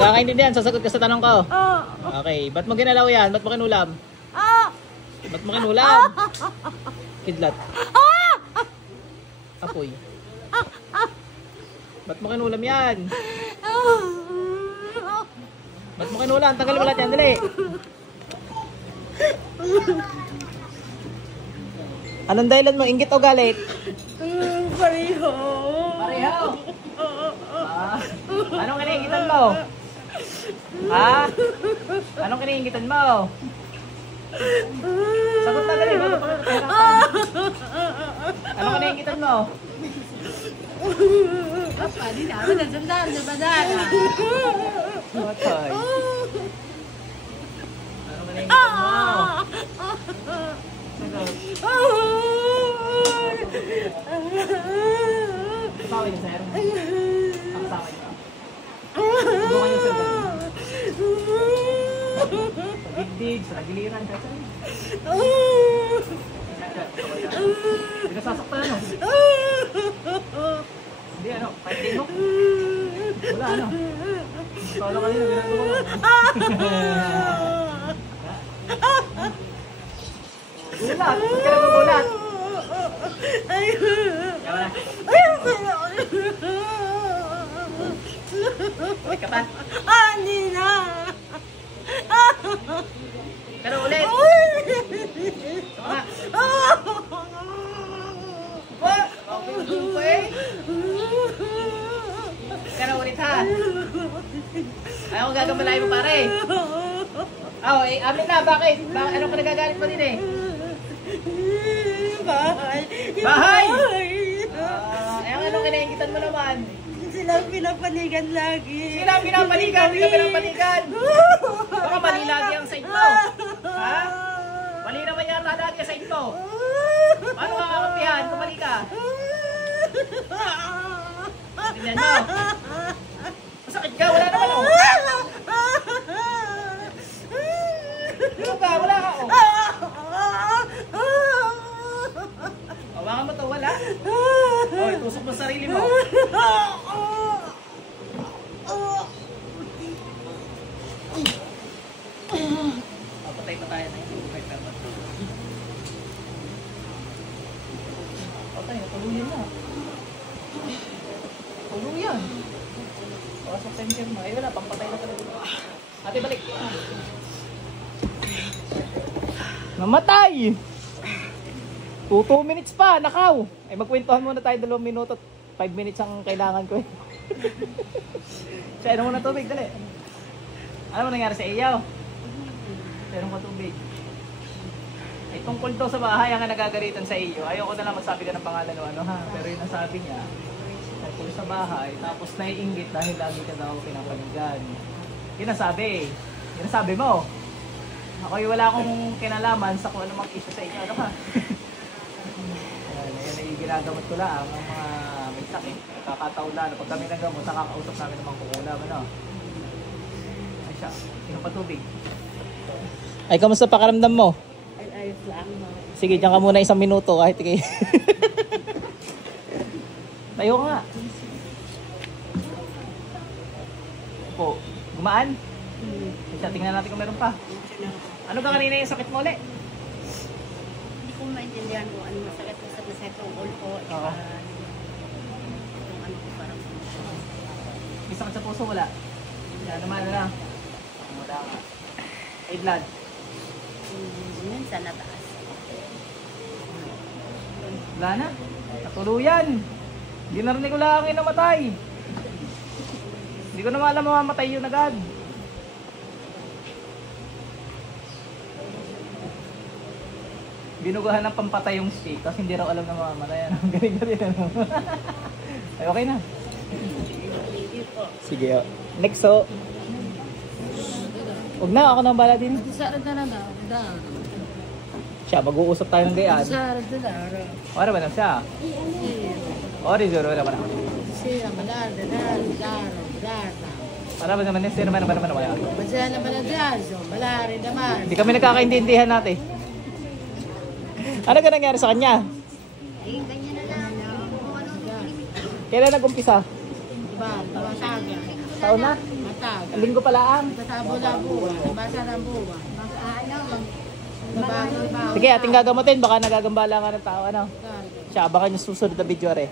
Magkakaintindihan, sasagot ka sa tanong ko. Okay, ba't mo ginalaw yan? Ba't mo kinulam? Ba't mo kinulam? Kidlat. Apoy. Ba't mo kinulam yan? Ba't mo kinulam? Tanggalin mo lahat yan, dali. Anong dahilan mo? Inggit o galit? Pareho. Pareho? Anong kiniingitan mo? Ha? Anong kiniingitan mo? Sagot na dali. Anong kiniingitan mo? Apa, di namin nasundan sa badara. Matay. Anong kiniingitan mo? Kasama niyo, sir? Kasama niyo. Bukan niyo, sir. Pagigdig, sa nagiliran ka, sir. Hindi ka sasaktan, ano? Hindi, ano? Kahit di mo? Wala, ano? Kala kanina, ginagawa mo. Gulat! Ba't ka nagugulat? Ulit ka pa? Hindi na! Pero ulit! Sama! Okay. Pero ulit ha! Ayaw ko gagambalay mo pare! Oh, eh, amin na, bakit? Ano ka nagagalit mo din eh? Bahay! Bahay! Anong kinaingitan mo naman? Silang pinapanigan lagi. Sila pinapanigan, hindi ka pinapanigan. Baka mali lagi ang side mo. Ha? Mali naman yata lagi ang side mo. Paano ka kakampihan kung mali ka? Tingnan mo. Masakit ka, wala naman oh. Ano ba? Wala ka oh. Hawakan mo to, wala? Oh, itusok mo sarili mo. Patay pa tayo na yun. Patay, tuluyan na. Tuluyan. Pasok center mo. Ay wala, pampatay na talaga. Ate, balik. Namatay! 2 minutes pa, nakaw. Ay magkwentuhan muna tayo 2 minuto. 5 minutes ang kailangan ko eh. Siya, inom mo na tubig, dali. Ano mo nangyari sa iyo? Inom ko tubig. Ay tungkol daw sa bahay ang nagagalitan sa iyo. Ayoko na lang magsabi ka ng pangalan o ano ha. Pero yun ang sabi niya. Tungkol sa bahay, tapos naiinggit dahil lagi ka daw pinapanigan. Yun ang sabi. Yun ang sabi mo. Ako'y wala akong kinalaman sa kung ano mag-issue sa inyo. Ano ka? Ayan ay ginagamot ko lang ang mga may sakit. Kakataon na. Pag kami nagamot, nakakausap namin ng mga kukulam. Ano? Ay siya, inom pa tubig. Ay, kamusta pakaramdam mo? Ay, ayos lang. Sige, diyan ka muna 1 minuto kahit ikay. Tayo ka nga. Po, gumaan? Siya, tingnan natin kung meron pa. Ano ka kanina yung sakit mo ulit? Hindi ko maintindihan kung ano masakit ko sa ulo ko. Oo. Yung ano ko parang May sakit sa puso, wala? Wala naman, ano lang? Wala nga. Ay, blood. minsan nataas. Wala na. Natuluyan. Hindi narinig ko lang yung namatay. Hindi ko naman alam mamamatay yun agad. Binugahan ng pampatay yung steak kasi hindi raw alam na mamamatay. Ang galing-galing. Ay, okay na. Sige. Oh. Next, oh. Huwag na, ako nang bala din. Sarap na na. Siya, mag-uusap tayo ng gayaan. Sarap na na. Ora ba na siya? Ora, zero na ba na? Siya, malada na. Para ba naman yung sino man wala? Masaya naman ang diyaso. Malari naman. Hindi kami nagkakaintindihan natin. Ano ka nangyari sa kanya? Eh, ganyan na lang. Kailan nag-umpisa? Diba, masaga. Taon na? taga. Linggo pala ang. Sasabo-labo. Basa ng buwa. Babago. Sige, ating gagamutin. Baka nagagambala ka ng tao. Ano? Siya, baka yung susunod na video, re.